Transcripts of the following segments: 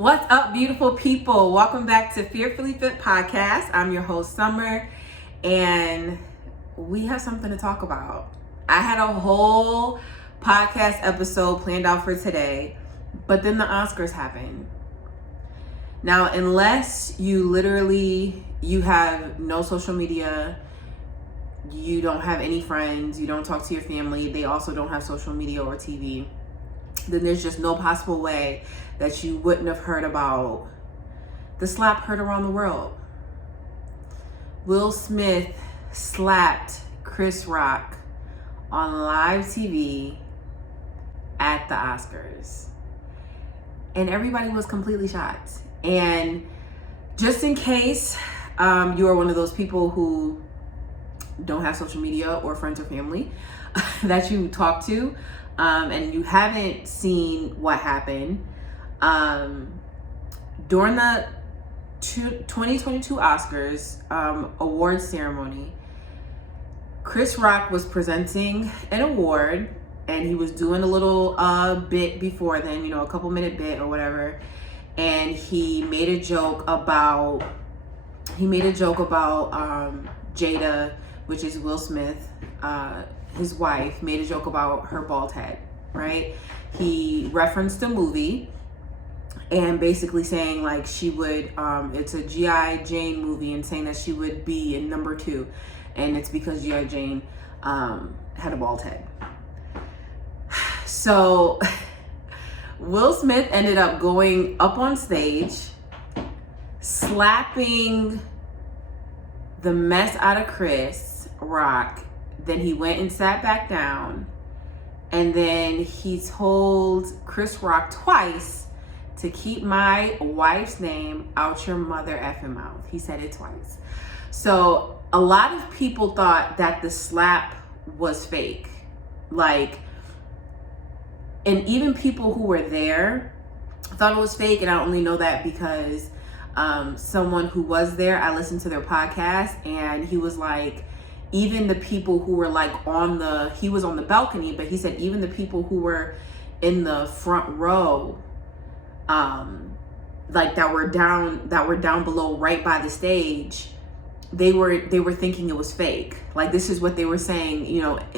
What's up, beautiful people? Welcome back to Fearfully Fit Podcast. I'm your host, Summer, and we have something to talk about. I had a whole podcast episode planned out for today, but then the Oscars happened. Now, unless you have no social media, you don't have any friends, you don't talk to your family, they also don't have social media or TV, then there's just no possible way that you wouldn't have heard about the slap heard around the world. Will Smith slapped Chris Rock on live TV at the Oscars. And everybody was completely shocked. And just in case you are one of those people who don't have social media or friends or family that you talk to, and you haven't seen what happened, during the 2022 Oscars award ceremony, Chris Rock was presenting an award, and he was doing a little bit before then, a couple minute bit or whatever, and he made a joke about Jada, which is Will Smith, his wife, made a joke about her bald head, right? He referenced a movie and basically saying like she would, it's a G.I. Jane movie, and saying that she would be in number 2, and it's because G.I. Jane had a bald head. So Will Smith ended up going up on stage, slapping the mess out of Chris Rock. Then he went and sat back down, and then he told Chris Rock twice to keep my wife's name out your mother effing mouth. He said it twice. So a lot of people thought that the slap was fake. And even people who were there thought it was fake, and I only know that because someone who was there, I listened to their podcast, and he was like, even the people who were he was on the balcony, but he said even the people who were in the front row, that were down below right by the stage, they were thinking it was fake. Like, this is what they were saying,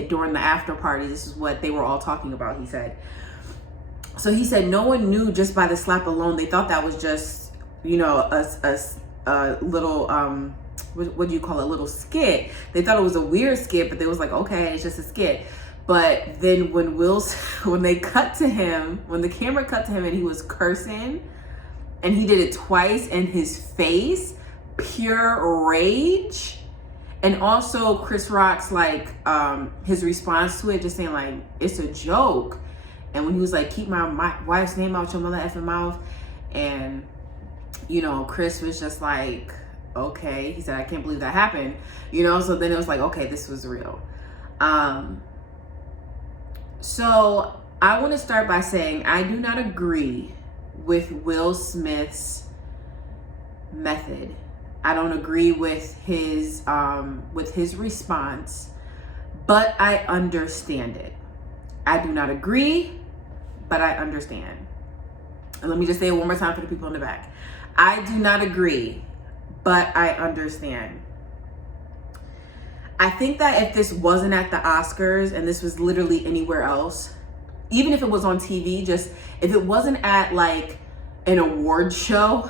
during the after party. This is what they were all talking about, he said. So he said no one knew just by the slap alone. They thought that was just, a little, what do you call it? A little skit. They thought it was a weird skit, but they was like, okay, it's just a skit. But then when the camera cut to him and he was cursing, and he did it twice in his face, pure rage. And also Chris Rock's his response to it, just saying like, it's a joke. And when he was like, keep my wife's name out your mother effing mouth, and Chris was just like, okay. He said, I can't believe that happened, so then it was like, okay, this was real. So I want to start by saying I do not agree with Will Smith's method. I don't agree with his response, but I understand it. I do not agree, but I understand. And let me just say it one more time for the people in the back. I do not agree, but I understand. I think that if this wasn't at the Oscars and this was literally anywhere else, even if it was on TV, just if it wasn't at an award show,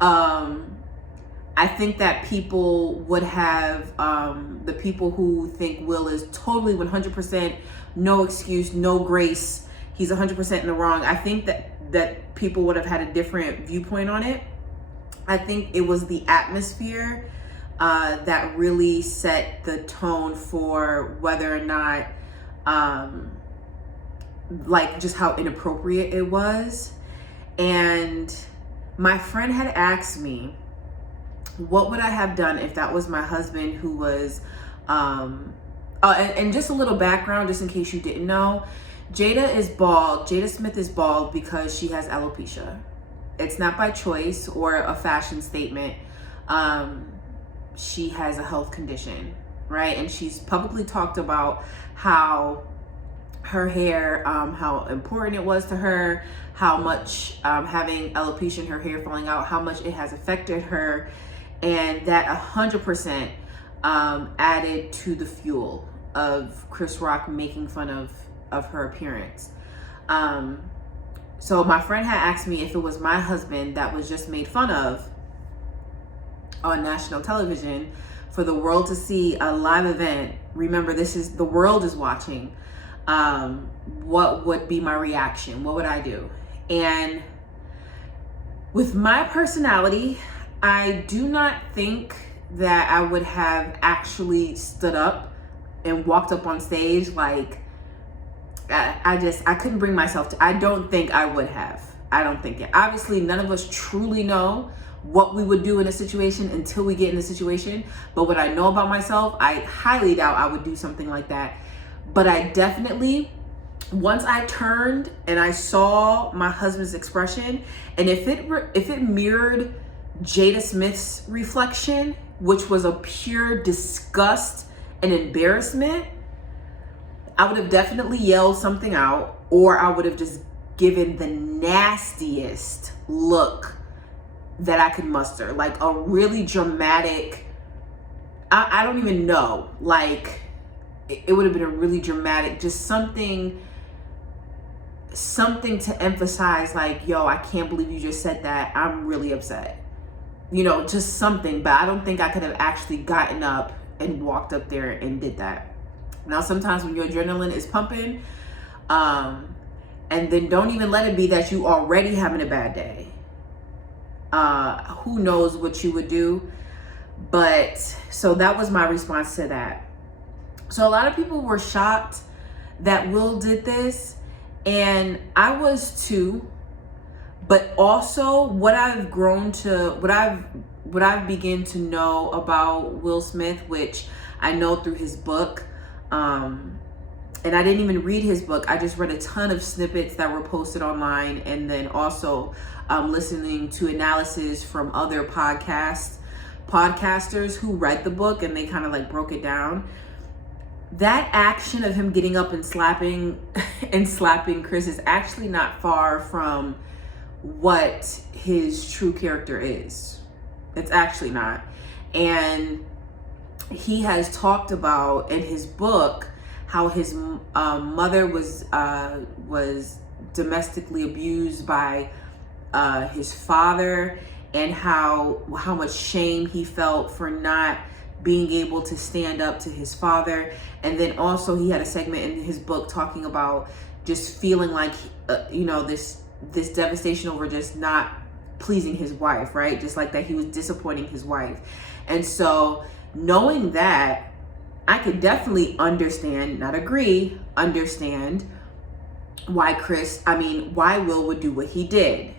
I think that people would have, the people who think Will is totally 100%, no excuse, no grace, he's 100% in the wrong, I think that people would have had a different viewpoint on it. I think it was the atmosphere that really set the tone for whether or not, just how inappropriate it was. And my friend had asked me, what would I have done if that was my husband who was, and just a little background, just in case you didn't know, Jada is bald. Jada Smith is bald because she has alopecia. It's not by choice or a fashion statement. She has a health condition, right? And she's publicly talked about how her hair, how important it was to her, how much having alopecia and her hair falling out, how much it has affected her, and that 100% added to the fuel of Chris Rock making fun of her appearance. So my friend had asked me if it was my husband that was just made fun of on national television for the world to see a live event. Remember, this is the world is watching. What would be my reaction? What would I do? And with my personality, I do not think that I would have actually stood up and walked up on stage. Like, I couldn't bring myself to. I don't think I would have. I don't think it. Obviously, none of us truly know what we would do in a situation until we get in the situation. But what I know about myself, I highly doubt I would do something like that. But I definitely, once I turned and I saw my husband's expression, and if it mirrored Jada Smith's reflection, which was a pure disgust and embarrassment, I would have definitely yelled something out, or I would have just given the nastiest look that I could muster, like a really dramatic, I don't even know, like it would have been a really dramatic, just something to emphasize, like, yo, I can't believe you just said that, I'm really upset, just something. But I don't think I could have actually gotten up and walked up there and did that. Now, sometimes when your adrenaline is pumping, and then don't even let it be that you already having a bad day, who knows what you would do. But so that was my response to that. So a lot of people were shocked that Will did this, and I was too. But also what I've begun to know about Will Smith, which I know through his book, and I didn't even read his book. I just read a ton of snippets that were posted online, and then also listening to analysis from other podcasters who read the book, and they kind of like broke it down. That action of him getting up and slapping Chris is actually not far from what his true character is. It's actually not. And he has talked about in his book how his mother was domestically abused by his father, and how much shame he felt for not being able to stand up to his father. And then also he had a segment in his book talking about just feeling like this devastation over just not pleasing his wife, right? Just like that he was disappointing his wife. And so knowing that, I could definitely understand, not agree, understand why Will would do what he did.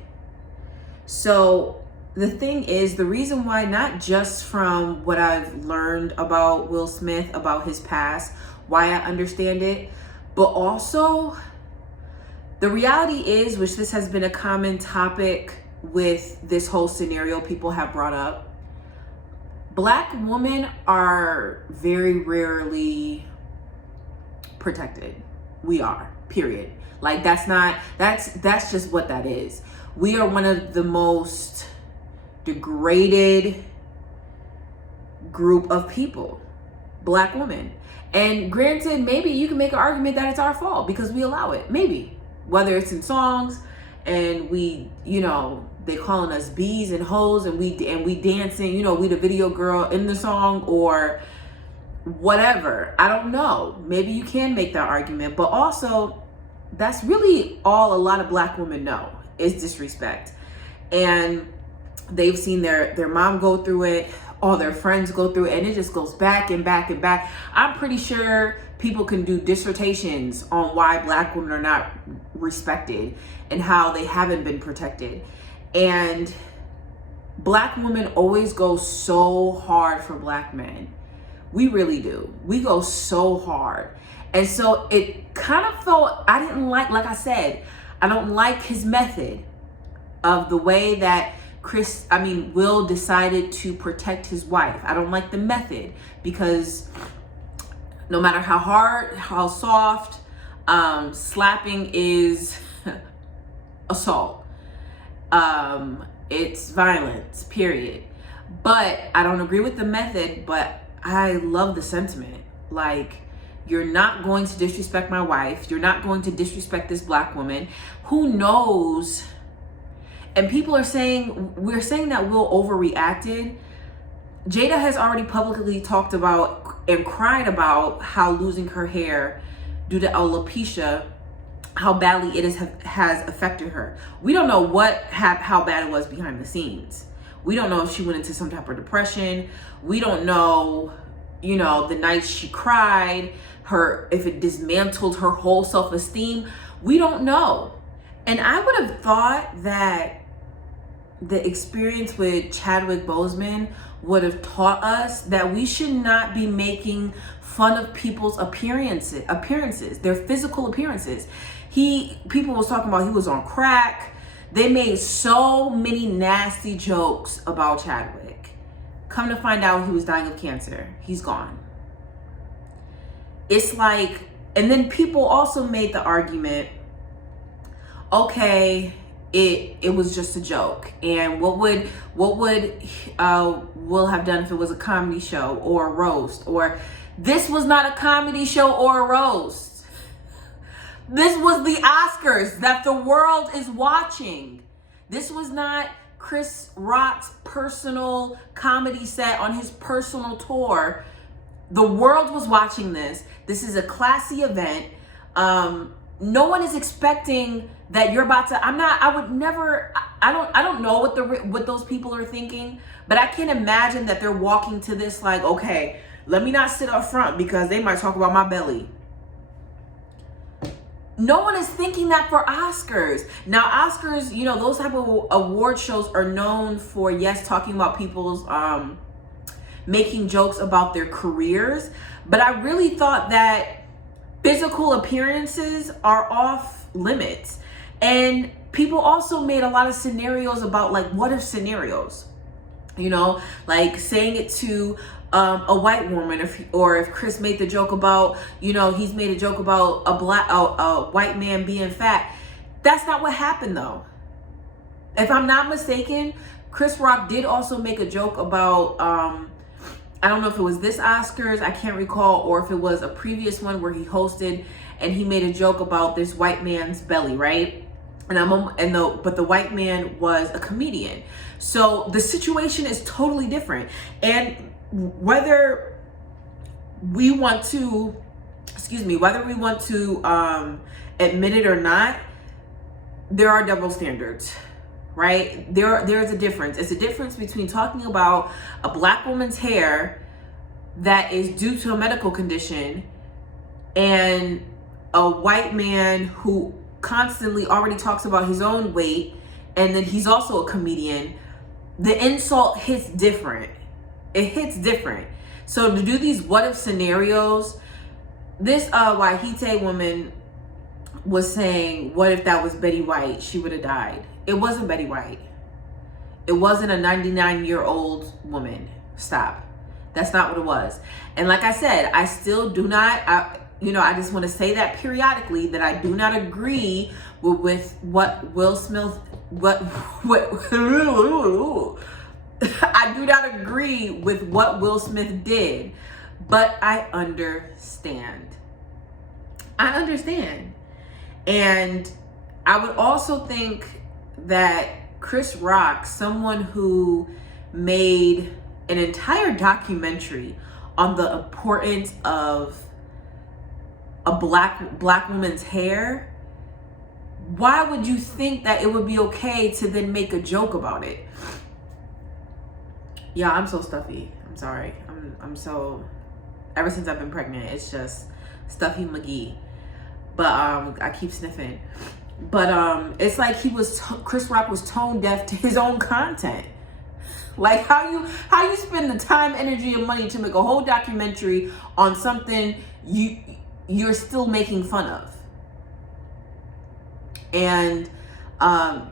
So the thing is, the reason why, not just from what I've learned about Will Smith, about his past, why I understand it, but also the reality is, which this has been a common topic with this whole scenario people have brought up, Black women are very rarely protected. We are, period. Like, that's just what that is. We are one of the most degraded group of people, Black women. And granted, maybe you can make an argument that it's our fault because we allow it, maybe. Whether it's in songs and we, they calling us bees and hoes, and we dancing, we the video girl in the song, or whatever. I don't know. Maybe you can make that argument, but also that's really all a lot of Black women know is disrespect. And they've seen their mom go through it, all their friends go through it, and it just goes back and back and back. I'm pretty sure people can do dissertations on why Black women are not respected and how they haven't been protected. And Black women always go so hard for Black men. We really do. We go so hard. And so it kind of felt, I didn't like I said, I don't like his method of the way that Will decided to protect his wife. I don't like the method, because no matter how hard, how soft, Slapping is assault. It's violence, period. But I don't agree with the method, but I love the sentiment. Like, you're not going to disrespect my wife. You're not going to disrespect this black woman. Who knows? And people are saying, we're saying that Will overreacted. Jada has already publicly talked about and cried about how losing her hair due to alopecia, how badly it has affected her. We don't know how bad it was behind the scenes. We don't know if she went into some type of depression. We don't know, the nights she cried, if it dismantled her whole self-esteem. We don't know. And I would have thought that the experience with Chadwick Boseman would have taught us that we should not be making fun of people's appearances, their physical appearances. People was talking about he was on crack. They made so many nasty jokes about Chadwick. Come to find out, he was dying of cancer. He's gone. It's like, and then people also made the argument, okay, it was just a joke. And what would Will have done if it was a comedy show or a roast? Or this was not a comedy show or a roast. This was the Oscars that the world is watching. This was not Chris Rock's personal comedy set on his personal tour. The world was watching this. This is a classy event. No one is expecting that you're about to, I don't know what those people are thinking, but I can imagine that they're walking to this like, okay, let me not sit up front because they might talk about my belly. No one is thinking that for Oscars. Now, Oscars, those type of award shows are known for, yes, talking about people's, making jokes about their careers. But I really thought that physical appearances are off limits. And people also made a lot of scenarios about like, what if scenarios, like saying it to a white woman, if Chris made the joke about, he's made a joke about a white man being fat. That's not what happened though. If I'm not mistaken, Chris Rock did also make a joke about, I don't know if it was this Oscars, I can't recall, or if it was a previous one where he hosted and he made a joke about this white man's belly, right? But the white man was a comedian. So the situation is totally different. And whether we want to admit it or not, there are double standards, right? There's a difference. It's a difference between talking about a black woman's hair that is due to a medical condition and a white man who constantly already talks about his own weight, and then he's also a comedian. The insult hits different. It hits different. So to do these what if scenarios, this Wahite woman was saying, what if that was Betty White? She would have died. It wasn't Betty White. It wasn't a 99-year-old woman. Stop. That's not what it was. And like I said, I still do not, I just want to say that periodically, that I do not agree with what Will Smith, I do not agree with what Will Smith did, but I understand. And I would also think that Chris Rock, someone who made an entire documentary on the importance of a black woman's hair, why would you think that it would be okay to then make a joke about it? Yeah, I'm so stuffy. I'm sorry. I'm so, ever since I've been pregnant, it's just stuffy McGee. But I keep sniffing. But it's like Chris Rock was tone deaf to his own content. Like how you spend the time, energy, and money to make a whole documentary on something you're still making fun of. And I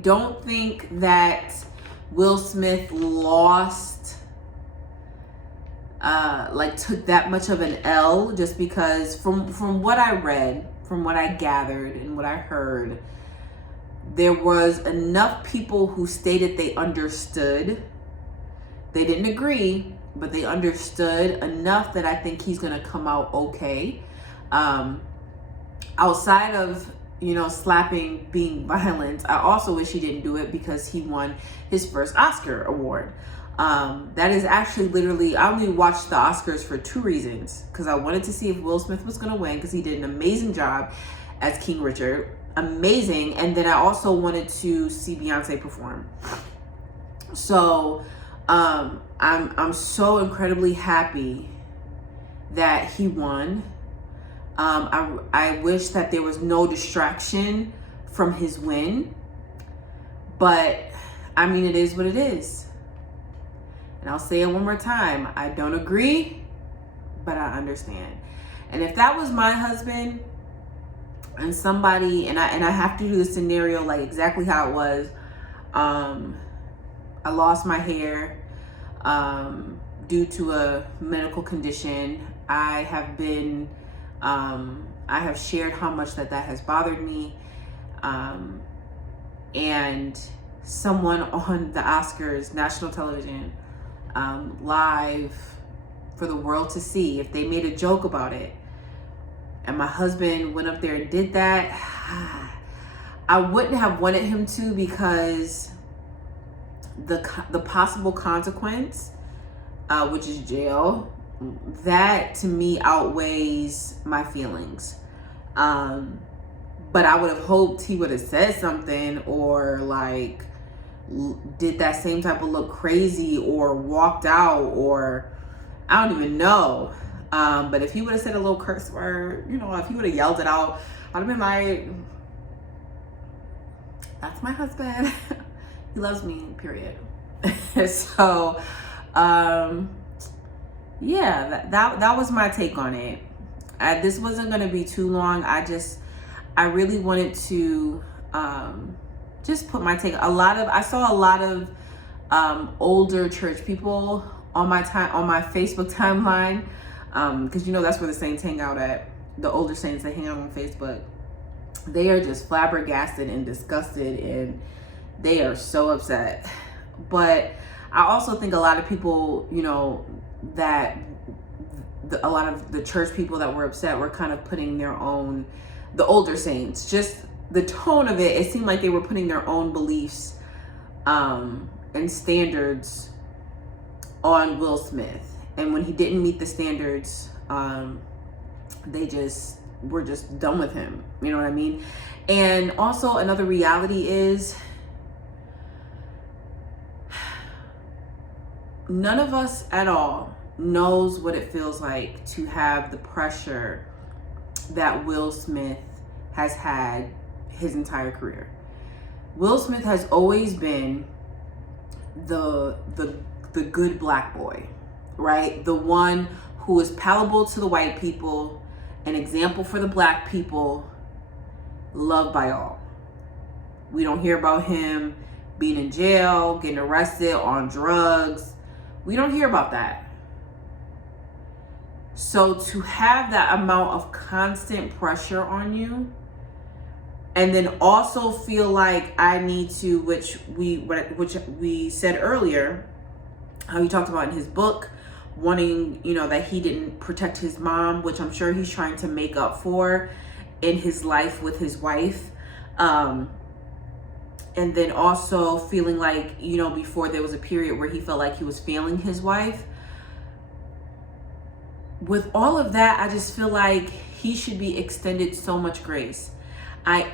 don't think that Will Smith lost like took that much of an L, just because from what I read, from what I gathered and what I heard, there was enough people who stated they understood. They didn't agree, but they understood enough that I think he's gonna come out okay. Outside of, slapping being violent, I also wish he didn't do it because he won his first Oscar award. That is actually literally, I only watched the Oscars for 2 reasons. Because I wanted to see if Will Smith was going to win, because he did an amazing job as King Richard. Amazing. And then I also wanted to see Beyonce perform. So I'm so incredibly happy that he won. I wish that there was no distraction from his win. But, I mean, it is what it is. And I'll say it one more time. I don't agree, but I understand. And if that was my husband and somebody, and I have to do the scenario like exactly how it was. I lost my hair due to a medical condition. I have shared how much that has bothered me. And someone on the Oscars, national television, live for the world to see, if they made a joke about it and my husband went up there and did that, I wouldn't have wanted him to, because the possible consequence, which is jail, that to me outweighs my feelings. But I would have hoped he would have said something, or like did that same type of look crazy, or walked out, or I don't even know. But if he would have said a little curse word, if he would have yelled it out, I'd have been like, that's my husband. He loves me, period. So, yeah, that was my take on it. This wasn't going to be too long. I really wanted to, just put my take. I saw a lot of older church people on my Facebook timeline, because that's where the saints hang out at. The older saints, they hang out on Facebook. They are just flabbergasted and disgusted, and they are so upset. But I also think a lot of people, that a lot of the church people that were upset were kind of putting their own, the older saints, just the tone of it seemed like they were putting their own beliefs and standards on Will Smith. And when he didn't meet the standards, they just were just done with him. You know what I mean? And also another reality is, none of us at all knows what it feels like to have the pressure that Will Smith has had his entire career. Will Smith has always been the good black boy, right? The one who is palatable to the white people, an example for the black people, loved by all. We don't hear about him being in jail, getting arrested on drugs. We don't hear about that. So to have that amount of constant pressure on you, and then also feel like I need to, which we said earlier, how he talked about in his book, wanting, that he didn't protect his mom, which I'm sure he's trying to make up for in his life with his wife. And then also feeling like, before there was a period where he felt like he was failing his wife. With all of that, I just feel like he should be extended so much grace. While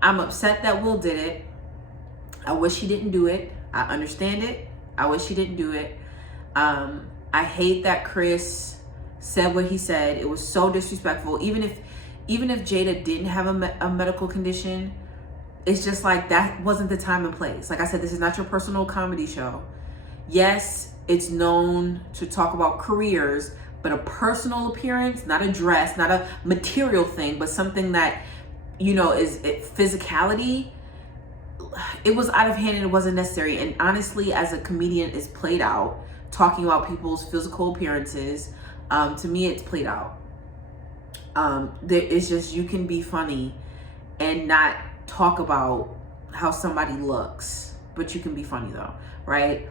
I'm upset that Will did it. I wish he didn't do it. I understand it. I wish he didn't do it. I hate that Chris said what he said. It was so disrespectful. Even if Jada didn't have a medical condition, it's just like, that wasn't the time and place. Like I said, this is not your personal comedy show. Yes, it's known to talk about careers, but a personal appearance, not a dress, not a material thing, but something that, is physicality. it was out of hand and it wasn't necessary. And honestly, as a comedian is played out, talking about people's physical appearances, to me, it's played out. It's just, you can be funny and not talk about how somebody looks, but you can be funny though, right?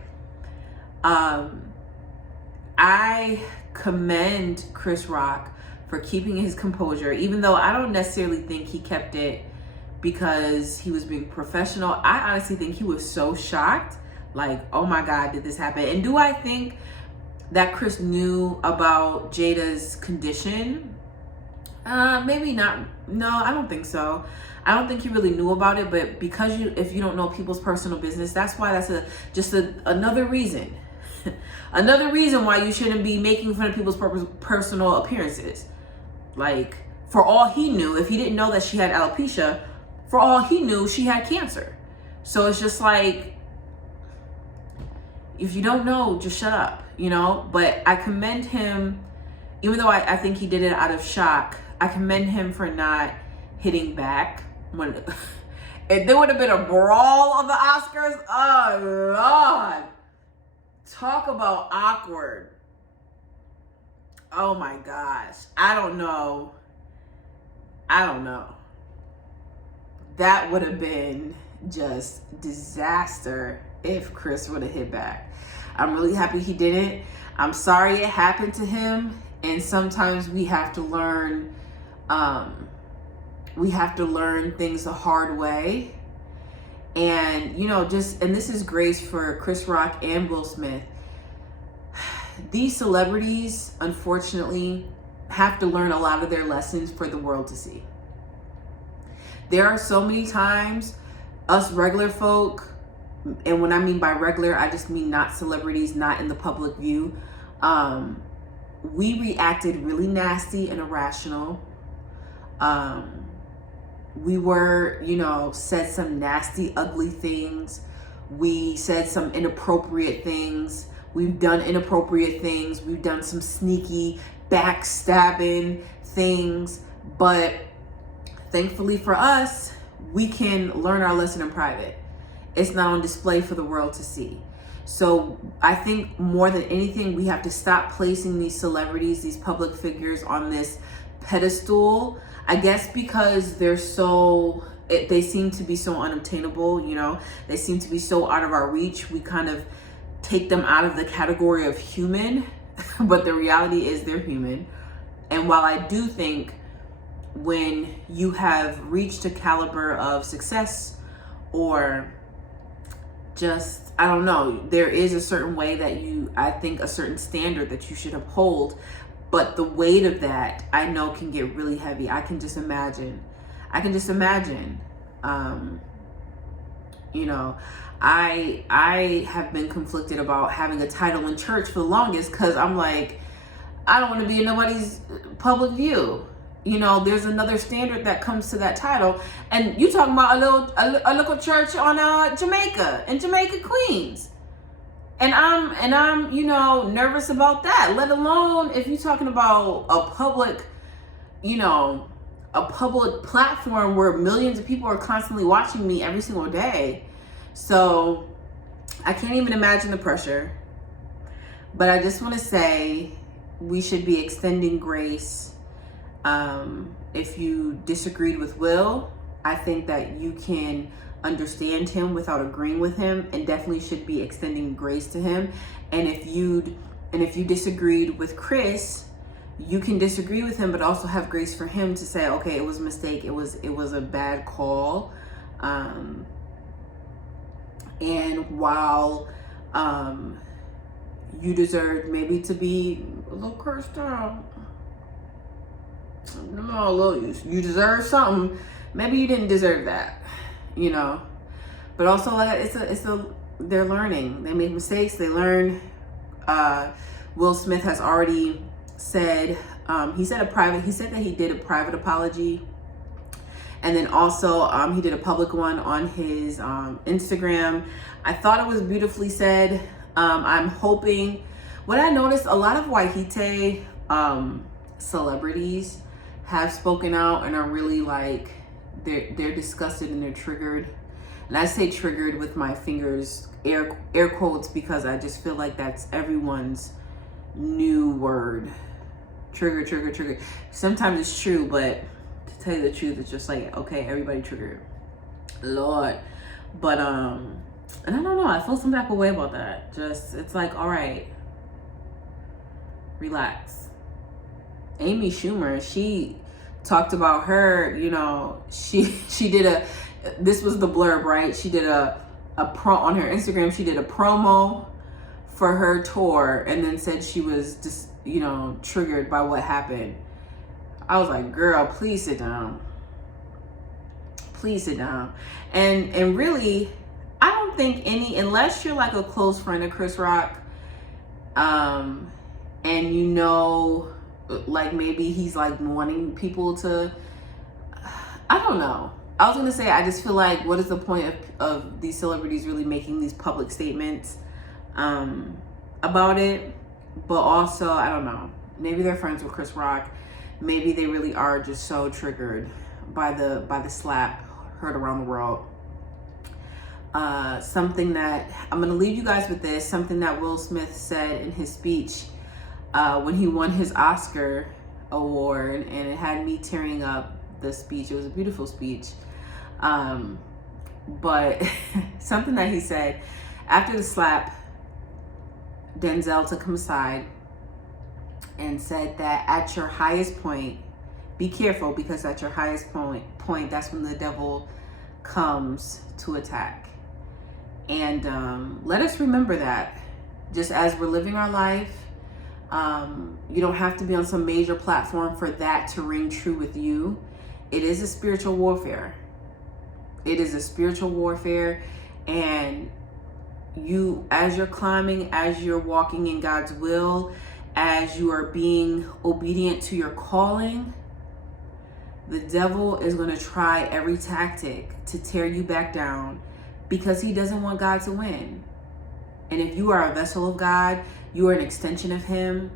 I commend Chris Rock for keeping his composure, even though I don't necessarily think he kept it because he was being professional. I honestly think he was so shocked, like, oh my God, did this happen? And do I think that Chris knew about Jada's condition? Maybe not. No, I don't think so. I don't think he really knew about it, but because if you don't know people's personal business, that's why that's another reason. Another reason why you shouldn't be making fun of people's personal appearances. Like, for all he knew, if he didn't know that she had alopecia, for all he knew, she had cancer. So it's just like, if you don't know, just shut up, you know? But I commend him, even though I think he did it out of shock, I commend him for not hitting back. When if there would have been a brawl of the Oscars, oh Lord. Talk about awkward. Oh my gosh. I don't know. That would have been just disaster if Chris would have hit back. I'm really happy he didn't. I'm sorry it happened to him. And sometimes we have to learn, things the hard way. And, you know, and this is grace for Chris Rock and Will Smith. These celebrities, unfortunately, have to learn a lot of their lessons for the world to see. There are so many times us regular folk, and when I mean by regular, I just mean not celebrities, not in the public view, we reacted really nasty and irrational. We were, said some nasty, ugly things. We said some inappropriate things. We've done inappropriate things. We've done some sneaky backstabbing things. But thankfully for us, we can learn our lesson in private. It's not on display for the world to see. So I think more than anything, we have to stop placing these celebrities, these public figures on this pedestal. I guess because they seem to be so unobtainable, they seem to be so out of our reach. We kind of take them out of the category of human, but the reality is they're human. And while I do think when you have reached a caliber of success, or just, I don't know, there is a certain way that I think a certain standard that you should uphold. But the weight of that, I know, can get really heavy. I can just imagine. I have been conflicted about having a title in church for the longest, because I'm like, I don't want to be in nobody's public view. There's another standard that comes to that title. And you talking about a local church on Jamaica, in Jamaica, Queens. And I'm nervous about that, let alone if you're talking about a public platform where millions of people are constantly watching me every single day. So I can't even imagine the pressure. But I just want to say we should be extending grace. If you disagreed with Will, I think that you can understand him without agreeing with him, and definitely should be extending grace to him. And if you disagreed with Chris, you can disagree with him, but also have grace for him to say, okay, it was a mistake. It was a bad call. And while you deserved maybe to be a little cursed out, you deserve something. Maybe you didn't deserve that. But also they're learning. They make mistakes, they learn. Will Smith has already said, he said that he did a private apology, and then also he did a public one on his Instagram. I thought it was beautifully said. I'm hoping, what I noticed, a lot of Waihite celebrities have spoken out and are really like, they're disgusted and they're triggered. And I say triggered with my fingers, air quotes, because I just feel like that's everyone's new word. Trigger, trigger, trigger. Sometimes it's true, but to tell you the truth, it's just like, okay, everybody triggered. Lord. But and I don't know, I feel some type of way about that. Just, it's like, all right, relax. Amy Schumer, she talked about her, you know, she did this was the blurb, right? She did a on her Instagram, she did a promo for her tour and then said she was just, you know, triggered by what happened. I was like, girl, please sit down. Please sit down. And really, I don't think unless you're like a close friend of Chris Rock, and you know, like maybe he's like wanting people to, I don't know. I was gonna say, I just feel like, what is the point of these celebrities really making these public statements about it? But also, I don't know, maybe they're friends with Chris Rock. Maybe they really are just so triggered by the slap heard around the world. Something that, I'm gonna leave you guys with this, something that Will Smith said in his speech when he won his Oscar award, and it had me tearing up the speech. It was a beautiful speech. But something that he said after the slap, Denzel took him aside and said that at your highest point, be careful, because at your highest point, that's when the devil comes to attack. And let us remember that just as we're living our life. You don't have to be on some major platform for that to ring true with you. It is a spiritual warfare. It is a spiritual warfare. And you, as you're climbing, as you're walking in God's will, as you are being obedient to your calling, the devil is going to try every tactic to tear you back down, because he doesn't want God to win. And if you are a vessel of God, you are an extension of him,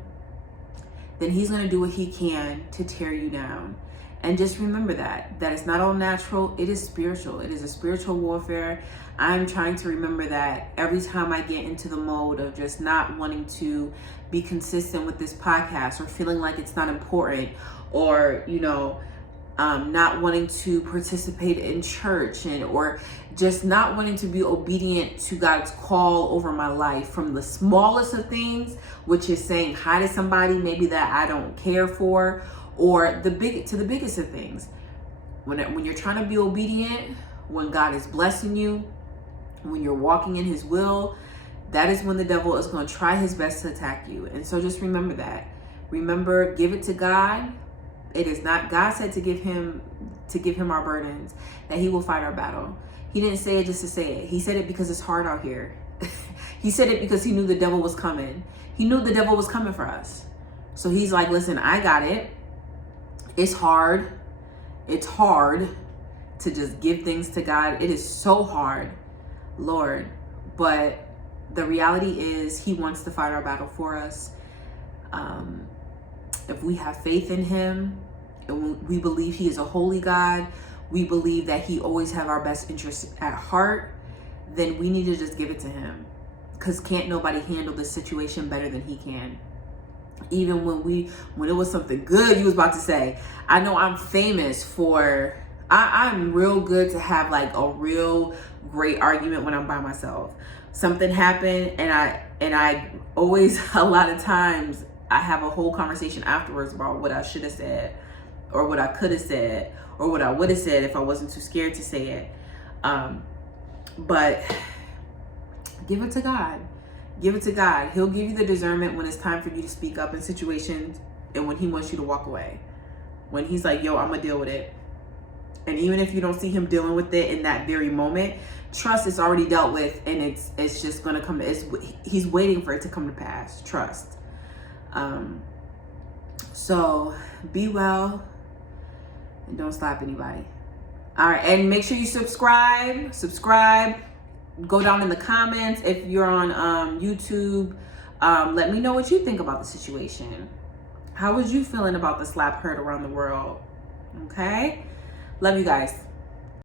then he's going to do what he can to tear you down. And just remember that it's not all natural. It is spiritual. It is a spiritual warfare. I'm trying to remember that every time I get into the mode of just not wanting to be consistent with this podcast, or feeling like it's not important, or, you know, not wanting to participate in church, or just not wanting to be obedient to God's call over my life, from the smallest of things, which is saying hi to somebody maybe that I don't care for, or to the biggest of things. When you're trying to be obedient, when God is blessing you, when you're walking in his will, that is when the devil is going to try his best to attack you. And so just remember that. Remember, give it to God. It is not, God said to give him our burdens, that he will fight our battle. He didn't say it just to say it. He said it because it's hard out here. He said it because he knew the devil was coming. He knew the devil was coming for us. So he's like, listen, I got it. It's hard. It's hard to just give things to God. It is so hard, Lord. But the reality is, he wants to fight our battle for us. If we have faith in him, and we believe he is a holy God, we believe that he always have our best interests at heart, then we need to just give it to him. Because can't nobody handle this situation better than he can. Even when it was something good you was about to say. I know I'm famous for, I'm real good to have like a real great argument when I'm by myself. Something happened, and I always, a lot of times, I have a whole conversation afterwards about what I should have said, or what I could have said, or what I would have said if I wasn't too scared to say it. But give it to God. Give it to God. He'll give you the discernment when it's time for you to speak up in situations, and when he wants you to walk away. When he's like, yo, I'm gonna deal with it. And even if you don't see him dealing with it in that very moment, trust it's already dealt with, and it's just gonna come. He's waiting for it to come to pass. Trust. So be well, and don't slap anybody. All right, and make sure you subscribe. Go down in the comments if you're on YouTube. Let me know what you think about the situation. How was you feeling about the slap heard around the world? Okay, love you guys.